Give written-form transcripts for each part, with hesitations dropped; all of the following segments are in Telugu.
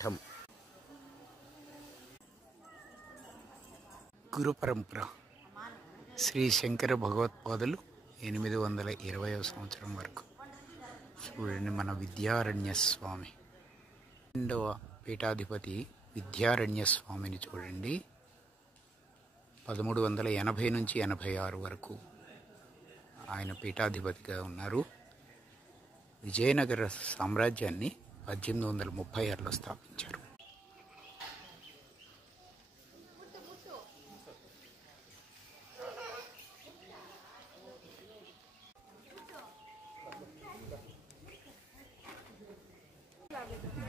మఠం. గురు పరంపర శ్రీ శంకర భగవత్పాదులు 820వ సంవత్సరం వరకు. చూడండి, మన విద్యారణ్య స్వామి, రెండవ పీఠాధిపతి విద్యారణ్య స్వామిని చూడండి. 1380 నుంచి 86 వరకు ఆయన పీఠాధిపతిగా ఉన్నారు. విజయనగర సామ్రాజ్యాన్ని 1836లో స్థాపించారు.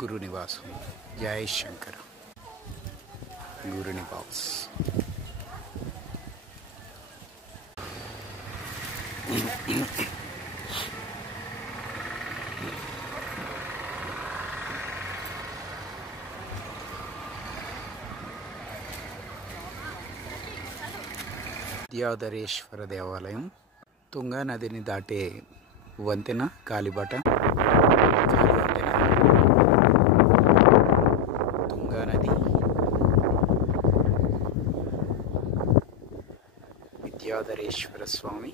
గురు నివాసం. జై శంకర. గురు నివాస్. విద్యాధరేశ్వర దేవాలయం. తుంగా నదిని దాటే వంతెన, కాలిబాట. తుంగా నది, విద్యాధరేశ్వర స్వామి.